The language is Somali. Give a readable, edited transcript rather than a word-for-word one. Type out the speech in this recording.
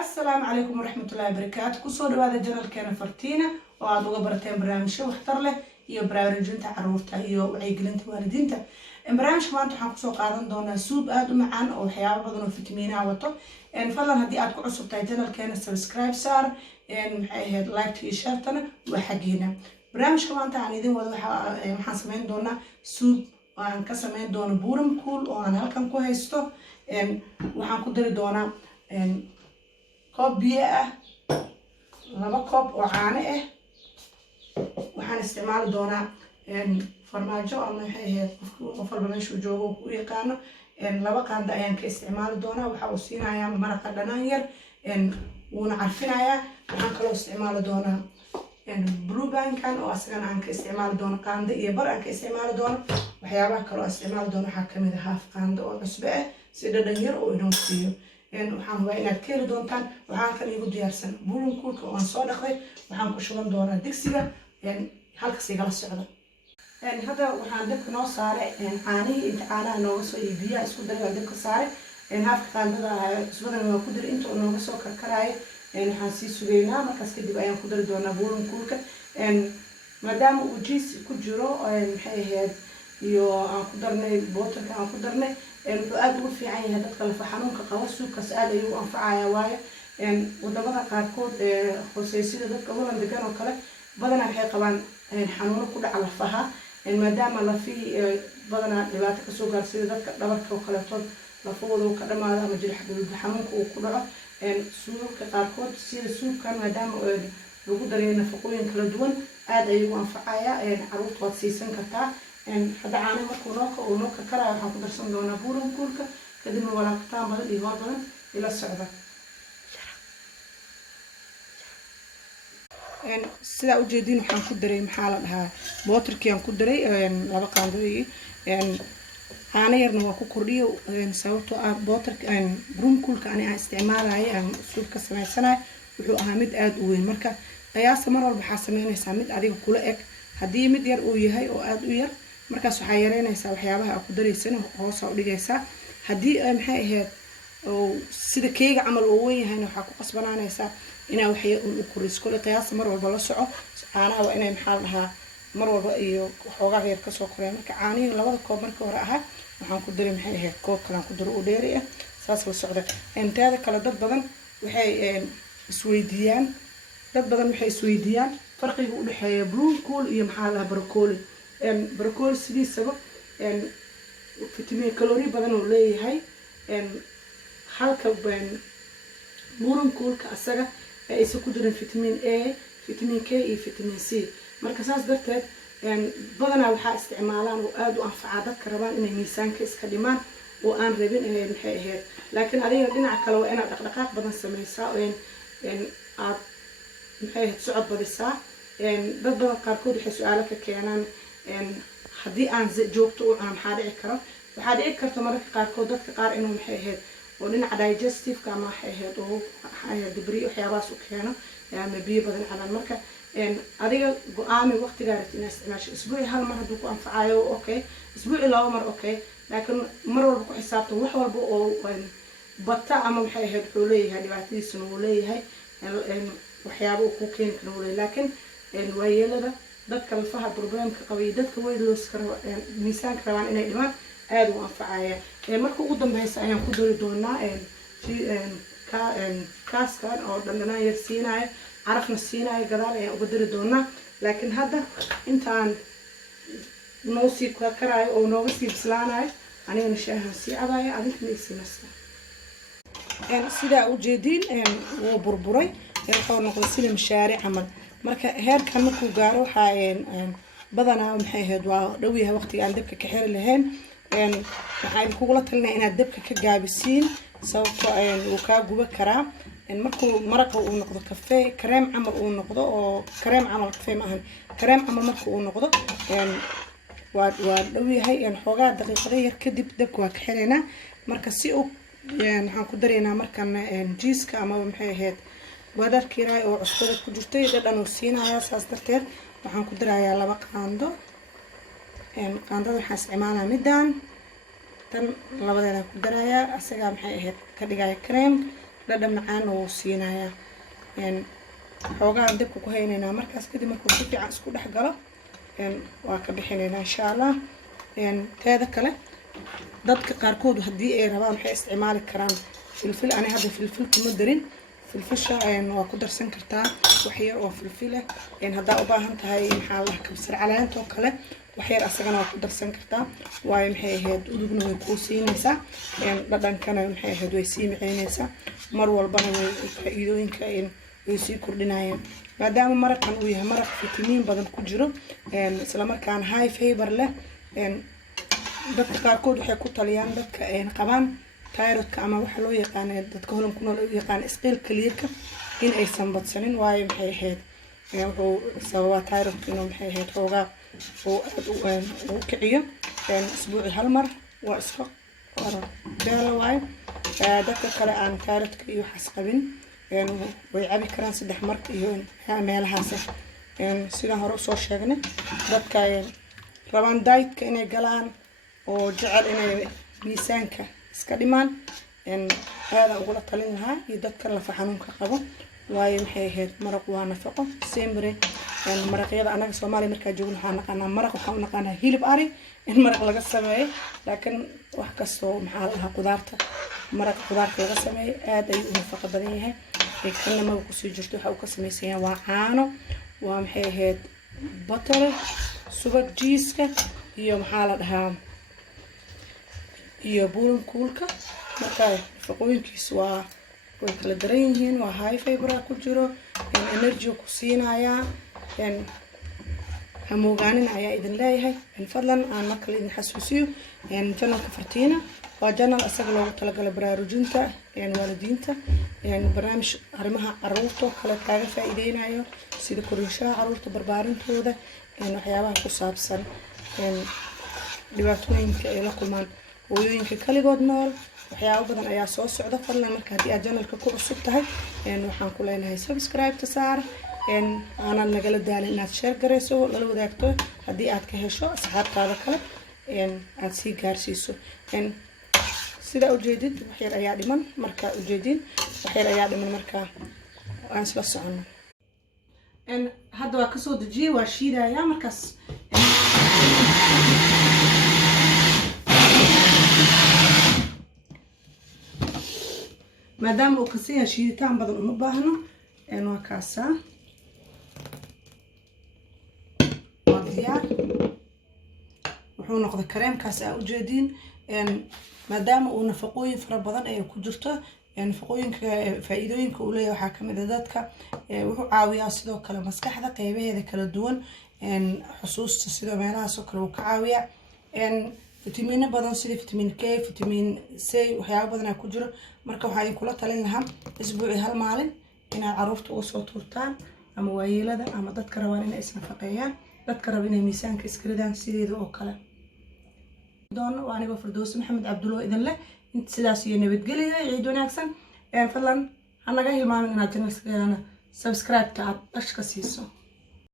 السلام عليكم ورحمة الله وبركاته. كسر هذا الجنال كان فرتينا وعاد وقبرتين برامج واختار له هي برامج انت عرورتها هي وعيقل انت والدينته. برامج كمان تحن كسر قادم دونا سوب آدم معان أو حياة بدون فيتامين عوضه. إن فضلا هدي أتكو عصب تاع الجنال كان سبسكرايب صار إن هاد لايك تيشيرتنا وحقينا. برامج كمان تعني ذي وضح محاسمين دونا سوب وعن كسمين دونا بورم كول وعن هالكم كويستو إن وحن قدر دونا إن كوب بيئة لبا كوب oo caano ah waxaan isticmaali doonaa farmaajo ama maxay ahayd qof walba meesha uu joogo ku yaqaano laba qaando ayaan ka isticmaali doonaa waxa uu siinayaa maraqa dhanaan yar wuuna carfinayaa waxaan kaloo isticmaali doonaa blue bankan oo asagana aan ka isticmaali doono qaando iyo bar aan ka isticmaali doono waxyaabaha kaloo isticmaali doono waxaa kamid ah haaf qaando oo cusbe ah si dhadhan yar oo inoo siiyo waxaan hubaa inaad ka heli doontaan waxaan kan igu diyaarsan buulin kuulka oo aan soo dhaqday waxaan ku shuban doonaa digsiga halkaas igala socda hadda waxaan dabka noo saaray caanihii inta caanaha nooga soo iyo biyaha isku daray waan dabka saaray haafka qaandada cusbadana waa ku diray inta uu nooga soo karkaraayo waxaan sii sugaynaa markaas kadib ayaan ku dari doonaa buulin kuulka maadaama uu jiis ku jiro maxay ahayd iyo aan ku darnay bootarka aan ku darnay wuxuu aad ugu fiican yahay dadka lafa xanuunka qaba suubkaas aad ayuu u anfacayaa waayo wadamada qaarkood hooseysyada dadka ulan degan oo kale badanaa waxay qabaan xanuuno ku dhaca lafaha maadaama lafii badanaa dhibaato kasoo gaar sida dadka dhabarka oo kaleetood lafahooda uu ka dhamaado ama jilix xanuunka uu ku dhaco suubabka qaarkood sida suubkan maadaama lagu dareeyo nafaqooyin kala duwan aad ayuu u anfacayaa caruurta waad siisan kartaa hadda caano markuu noo karkaraayo waxaan ku darsan doonaa buulin kuulka kadibna walaaqtaan badan iyo hoor badan ila socda sidaa ujeediin waxaan ku daray maxaa la dhahaa bootarkii aan ku daray laba qaandadii caano yarna waa ku kordhiyo sababtoo ah bootarka buulin kuulka ani aan isticmaalayo aan suub ka samaysanayo wuxuu ahaa mid aad u weyn marka qiyaasta mar walba waxaa sameynaysaa mid adiga kula eg haddii mid yar uu yahay oo aad u yar markaas waxaa yareynaysaa waxyaabaha aad ku daraysan hoosa u dhigaysaa haddii maxay ahayd sida keega camal oo weyn yahayna waxaa ku qasbanaanaysaa inaa waxay u koriso kole qiyaasta mar walba la soco caanaha waa inay maxaa la dhahaa mar walba iyo waxoogaa yar kasoo koraya marka caanihii labada koob markii hore ahaa waxaan ku daray maxay ahayd koob kalaan ku daro oo dheeri ah saas la socda teeda kale dad badan waxay isweydiiyaan farqiga u dhexeeya buulin kuul iyo maxaa la dhahaa broccoli broccoli sidiisaba fitamiin kaloori badan oo leeyahay halka buulin kuulka asaga aysan ku jirin fitamiin A fitamiin K iyo fitamiin C marka saas darteed badanaa waxaa isticmaalaan oo aad u anfacaa dadka rabaan inay miisaanka iska dhimaan oo aan rabin inay maxay ahayd laakiin adiga dhinaca kale waa inaad dhaqdhaqaaq badan sameysaa aad maxay ahayd socod badisaa dad badan qaarkood waxay su-aalo ka keenaan haddii aan joogto u cuna maxaa dhici karo waxaa dhici karta mararka qaarkood dadka qaar inuu maxay ahayd oo dhinaca digestiveka ama waxay ahayd oo dibri waxyaabahaas u keeno ama biyo badan caban marka adiga go-aami waqtigaa rabti inaad isticmaasho isbuuci hal mar hadduu ku anfacayo okay isbuuci laba mar okay laakiin mar walba ku xisaabtan wax walba oo bata ama maxay ahayd wuxuu leeyahay dhibaatadiisana wuu leeyahay waxyaaba uu ku keeni karo wuu leeyahay laakiin waayeelada dadka lafaha problemka qabay dadka weight loss-ka miisaanka rabaan inay dhimaan aad u anfacaya marka ugu dambeysa ayaan ku dari doonaa kaaskan oo dhandhanaan yar siinayo carafna siinayo gadaal ayaan uga dari doonaa laakiin hadda intaan noo sii karaayo oo nooga sii bislaanayo anigana shaahan sii cabaaya adinkana isii nasta sidaa ujeediin wuu burburay wuxuu noqday sida mashaaric camal marka heerkan markuu gaaro waxaa badanaa maxay ahayd waa dhow yahay waqtiga aan dabka ka xiri lahayn waxaan kugula talinaya inaad dabka ka gaabisiin sababtoo wuu kaa guba karaa markuu maraqa uu noqdo kafee kareem camal uu noqdo oo kareem camal kafee ma ahan kareem camal marka uu noqdo waa dhow yahay xoogaa daqiiqado yar kadib dabka waa ka xiraynaa marka si uu waxaan ku daraynaa markan jiiska ama maxay ahayd badarkii raay oo cusbada ku jirtay dhadhan uu siinayaa saas darteed waxaan ku darayaa laba qaando qaandada waxaan isticmaalaa midaan tan labadeeda ku darayaa asaga maxay ahayd ka dhigaya cream dhadhan macaan oo siinaya xoogaa dabka ku haynaynaa markaas kadib markuu si fiican isku dhex galo waa ka bixinaynaa insha allah teeda kale dadka qaarkood haddii ay rabaan waxay isticmaali karaan filfil ani hadda filfil kuma darin filfisha waa ku darsan kartaa wax yar oo filfil ah haddaa u baahan tahay maxaa la kabsar caleenta oo kale wax yar asagana waa ku darsan kartaa waayo maxay ahayd udugna way kuu siinaysaa dhadhankana maxay ahayd way sii macaynaysaa mar walbana way faa'iidooyinka way sii kordhinayaan maadaama maraqan uu yahay maraq fitamiin badan ku jiro isla markaana high fiber leh dadka qaarkood waxay ku taliyaan dadka qabaan thyroidka ama waxa loo yaqaan dadka holan ku nool u yaqaan isqiil kaliirka in aysan badsanin waayo maxay ahayd wuxuu sababaa thyroidka inuu maxay ahayd xoogaa oo aad u kiciyo isbuuci hal mar waa iska beela waayo dadka kale aan thyroidka iyo waxaas qabin way cabi karaan 3 mar iyo meelahaas sidaan hore usoo sheegnay dadka rabaan dietka inay galaan oo jecel inay miisaanka iska dhimaan aada ugula talin lahaa iyo dadka lafa xanuunka qabo waayo maxay ahayd maraq waa nafaqo sembre maraqyada anaga Soomaaliya markaa joogno waxaan naqaanaa maraq waxaan naqaanaa hilib ari in maraq laga sameeyo laakiin wax kasto maxaa lahaa qudaarta laga sameeyo aad ayuu nafaqo badan yahay kana ma ku sii jirto waxa uu ka sameeyay waa caano waa maxay ahayd butter subag jiiska iyo maxaa la dhahaa iyo buuran kuulka marka nafaqooyinkiisu waa way kala daran yihiin waa high fiber ku jiro energy ku siinaya hamogaanin ayaa idin leeyahay fadlan aan marka idin xasuusiyo channelka Fartiina waa channel asaga loogu talagalay baraarujinta waalidiinta barnaamij arrimaha carruurta kala kaaga faa'iideynayo sida korinshaha carruurta barbaarintooda waxyaabaha ku saabsan dhibaatooyinka ay la kulmaan hooyooyinka kaligood nool waxyaabo badan ayaa soo socda fadlan marka haddii aad channelka ku cusub tahay waxaan ku leenahay subscribe ta saar aanan nagala daalin inaad share gareyso lala wadaagto haddii aad ka hesho asxaabtaada kale aad sii gaarsiiso sida ujeedid wax yar ayaa dhiman marka ujeedin wax yar ayaa dhiman marka aan isla socono hadda waa kasoo dejiyay waa shiidaya markaas maadaama uu kasii yahay shiiditaan badan uma baahno waa kaasaa waa diyaar wuxuu noqday kareemkaas aa ujeediin maadaama uu nafaqooyin fara badan ay ku jirto nafaqooyinka faa'iidooyinka uu leeyahay waxaa kamid ah dadka wuxuu caawiyaa sidoo kale maskaxda qaybaheeda kala duwan xusuusta sidoo meelahaas oo kale uu ka caawiyaa فيتامين بدن سيدي فيتامين كي فيتامين سي وحياة بدن أكو جرو مركب هاي كلها تلين لها أسبوعي هالمالين إن عرفت وصوت تورتان أما ويلا ده أما تذكر وين اسم فقيان تذكر بين ميسان كسكردان سيدي ذو أكله دون وأنا بفردوس محمد عبد الله إذن له أنت سلاسية نبت قلي يعيدون أحسن فلان أنا جاي المعلم أنا جنس أنا سبسكرايب تعب أشكسيسو